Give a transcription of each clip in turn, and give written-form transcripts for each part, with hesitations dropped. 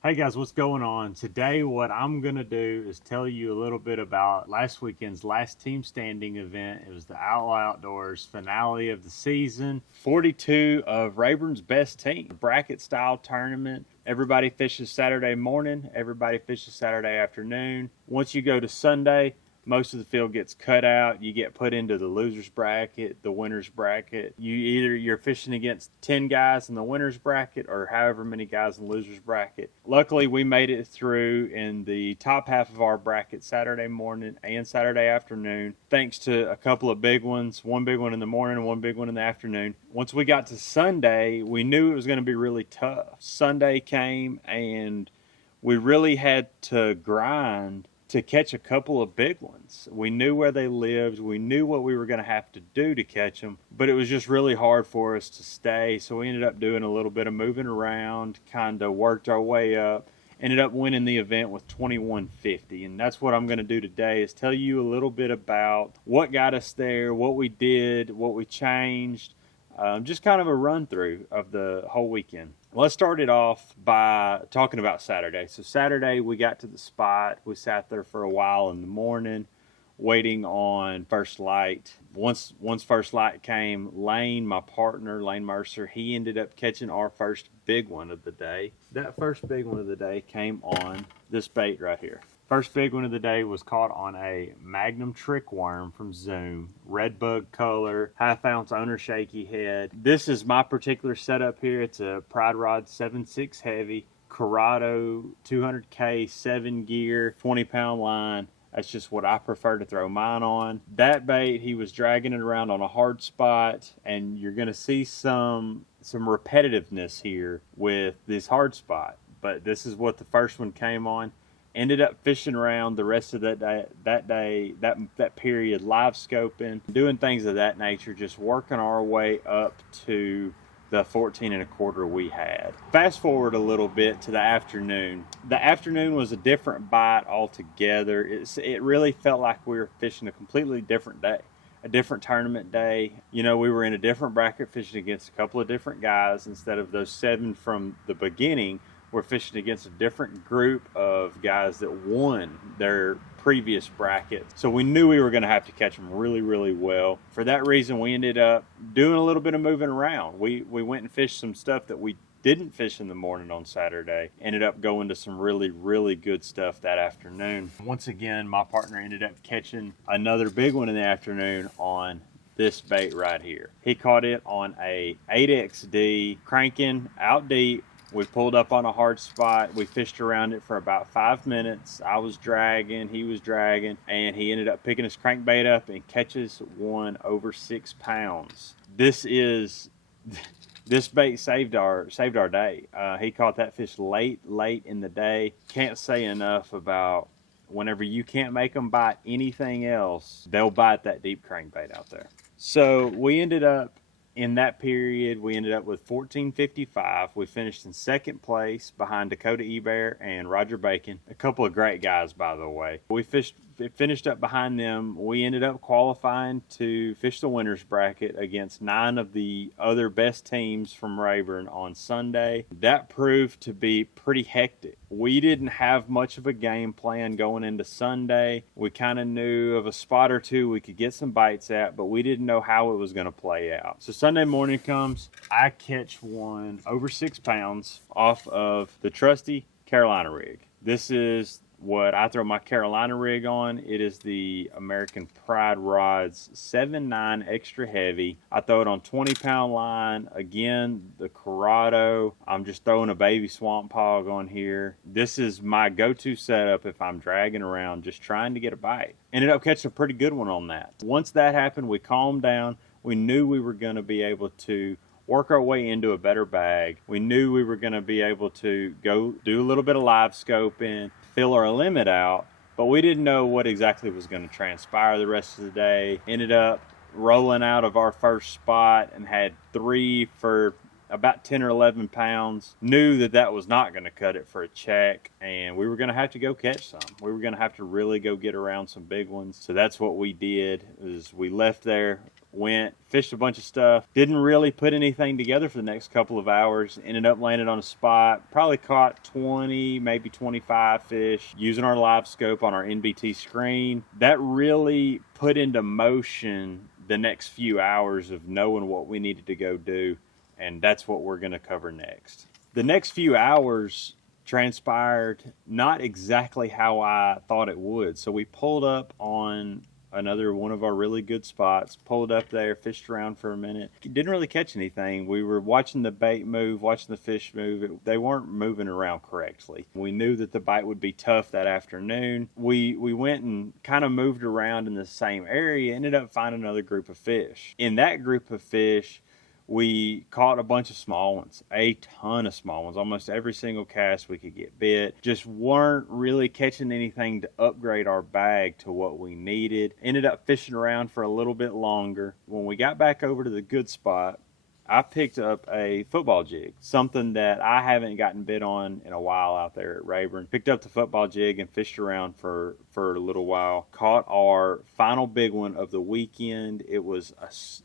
Hey guys, what's going on? Today, what I'm going to do is tell you a little bit about last weekend's last team standing event. It was the Outlaw Outdoors finale of the season. 42 of Rayburn's best team. Bracket style tournament. Everybody fishes Saturday morning, everybody fishes Saturday afternoon. Once you go to Sunday, most of the field gets cut out. You get put into the losers bracket, the winners bracket. You're fishing against 10 guys in the winners bracket or however many guys in the losers bracket. Luckily, we made it through in the top half of our bracket Saturday morning and Saturday afternoon, thanks to a couple of big ones, one big one in the morning and one big one in the afternoon. Once we got to Sunday, we knew it was going to be really tough. Sunday came and we really had to grind to catch a couple of big ones. We knew where they lived. We knew what we were going to have to do to catch them, but it was just really hard for us to stay. So we ended up doing a little bit of moving around, kind of worked our way up, ended up winning the event with 2150. And that's what I'm going to do today is tell you a little bit about what got us there, what we did, what we changed, just kind of a run through of the whole weekend. Let's start it off by talking about Saturday. So Saturday we got to the spot. We sat there for a while in the morning waiting on first light. Once first light came, Lane, my partner, Lane Mercer, he ended up catching our first big one of the day. That first big one of the day came on this bait right here. First big one of the day was caught on a Magnum trick worm from Zoom, red bug color, half-ounce owner shaky head. This is my particular setup here. It's a Pride Rod 7.6 heavy, Corrado 200K 7 gear, 20-pound line. That's just what I prefer to throw mine on. That bait, he was dragging it around on a hard spot, and you're going to see some repetitiveness here with this hard spot. But this is what the first one came on. Ended up fishing around the rest of that period, live scoping, doing things of that nature, just working our way up to the 14 and a quarter we had. Fast forward a little bit to the afternoon. The afternoon was a different bite altogether. It really felt like we were fishing a completely different day, a different tournament day. You know, we were in a different bracket fishing against a couple of different guys. Instead of those 7 from the beginning, we're fishing against a different group of guys that won their previous bracket. So we knew we were going to have to catch them really, really well. For that reason, we ended up doing a little bit of moving around. We went and fished some stuff that we didn't fish in the morning on Saturday. Ended up going to some really, really good stuff that afternoon. Once again, my partner ended up catching another big one in the afternoon on this bait right here. He caught it on a 8XD, cranking out deep. We pulled up on a hard spot. We fished around it for about 5 minutes. I was dragging, he was dragging, and he ended up picking his crankbait up and catches one over 6 pounds. This bait saved our day. He caught that fish late in the day. Can't say enough about whenever you can't make them bite anything else, they'll bite that deep crankbait out there. So we ended up, in that period, we ended up with 1455. We finished in second place behind Dakota Ebear and Roger Bacon. A couple of great guys, by the way. We finished up behind them. We ended up qualifying to fish the winners bracket against 9 of the other best teams from Rayburn on Sunday. That proved to be pretty hectic. We didn't have much of a game plan going into Sunday. We kind of knew of a spot or two we could get some bites at, but we didn't know how it was going to play out. So Sunday morning comes, I catch one over 6 pounds off of the trusty Carolina rig. This is what I throw my Carolina rig on. It is the American Pride Rods 7.9 extra heavy. I throw it on 20-pound line. Again, the Corrado. I'm just throwing a baby swamp hog on here. This is my go-to setup if I'm dragging around just trying to get a bite. Ended up catching a pretty good one on that. Once that happened, we calmed down. We knew we were going to be able to work our way into a better bag. We knew we were going to be able to go do a little bit of live scoping, fill our limit out, but we didn't know what exactly was going to transpire the rest of the day. Ended up rolling out of our first spot and had 3 for about 10 or 11 pounds. Knew that was not going to cut it for a check, and we were going to have to go catch some. We were going to have to really go get around some big ones. So that's what we did. Is we left there, went, fished a bunch of stuff, didn't really put anything together for the next couple of hours, ended up landing on a spot, probably caught 20, maybe 25 fish using our live scope on our NBT screen. That really put into motion the next few hours of knowing what we needed to go do, and that's what we're going to cover next. The next few hours transpired not exactly how I thought it would. So we pulled up on another one of our really good spots, pulled up there, fished around for a minute. Didn't really catch anything. We were watching the bait move, watching the fish move. They weren't moving around correctly. We knew that the bite would be tough that afternoon. We went and kind of moved around in the same area, ended up finding another group of fish. In that group of fish, we caught a bunch of small ones, a ton of small ones. Almost every single cast we could get bit. Just weren't really catching anything to upgrade our bag to what we needed. Ended up fishing around for a little bit longer. When we got back over to the good spot, I picked up a football jig, something that I haven't gotten bit on in a while out there at Rayburn. Picked up the football jig and fished around for a little while. Caught our final big one of the weekend. It was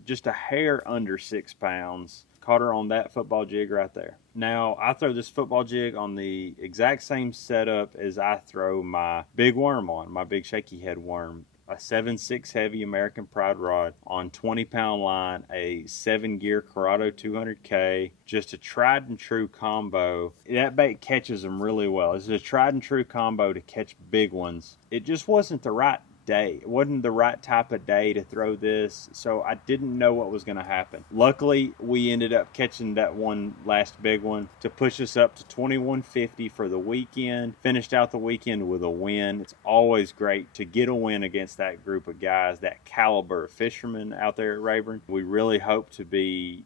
just a hair under 6 pounds. Caught her on that football jig right there. Now, I throw this football jig on the exact same setup as I throw my big worm on, my big shaky head worm. A 7.6 heavy American Pride rod on 20-pound line, a 7-gear Corrado 200K, just a tried and true combo. That bait catches them really well. It's a tried and true combo to catch big ones. It just wasn't the right day. It wasn't the right type of day to throw this, so I didn't know what was going to happen. Luckily, we ended up catching that one last big one to push us up to 2150 for the weekend. Finished out the weekend with a win. It's always great to get a win against that group of guys, that caliber of fishermen out there at Rayburn. We really hope to be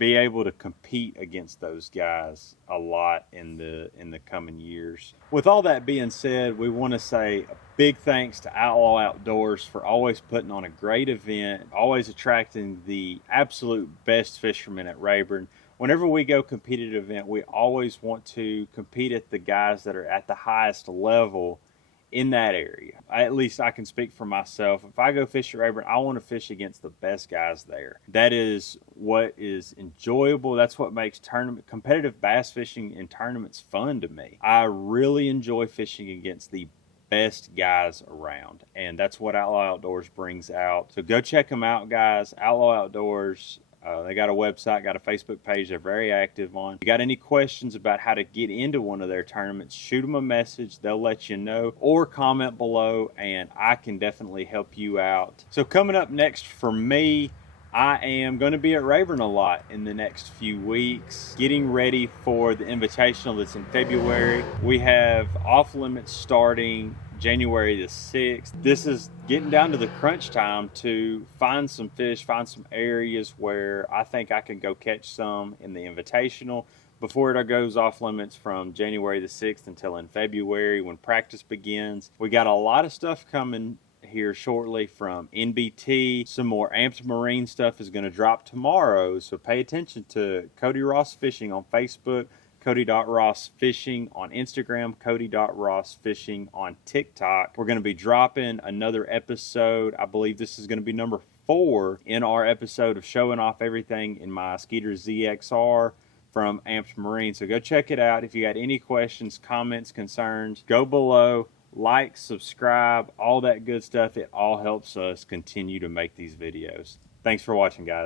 able to compete against those guys a lot in the coming years. With all that being said, we want to say a big thanks to Outlaw Outdoors for always putting on a great event, always attracting the absolute best fishermen at Rayburn. Whenever we go compete at an event, we always want to compete at the guys that are at the highest level in that area. At least I can speak for myself. If I go fish at Rayburn, I want to fish against the best guys there. That is what is enjoyable. That's what makes competitive bass fishing in tournaments fun to me. I really enjoy fishing against the best guys around, and that's what Outlaw Outdoors brings out. So go check them out, guys. Outlaw Outdoors. They got a website, got a Facebook page they're very active on. If you got any questions about how to get into one of their tournaments, shoot them a message. They'll let you know, or comment below, and I can definitely help you out. So coming up next for me, I am going to be at Rayburn a lot in the next few weeks, getting ready for the Invitational that's in February. We have off limits starting January the 6th. This is getting down to the crunch time to find some fish, find some areas where I think I can go catch some in the Invitational before it goes off limits from January the 6th until in February when practice begins. We got a lot of stuff coming here shortly from NBT. Some more Amped Marine stuff is going to drop tomorrow, so pay attention to Cody Ross Fishing on Facebook, Cody.Ross Fishing on Instagram, Cody.Ross Fishing on TikTok. We're going to be dropping another episode. I believe this is going to be number 4 in our episode of showing off everything in my Skeeter ZXR from Amped Marine. So go check it out. If you got any questions, comments, concerns, go below. Like, subscribe, all that good stuff. It all helps us continue to make these videos. Thanks for watching, guys.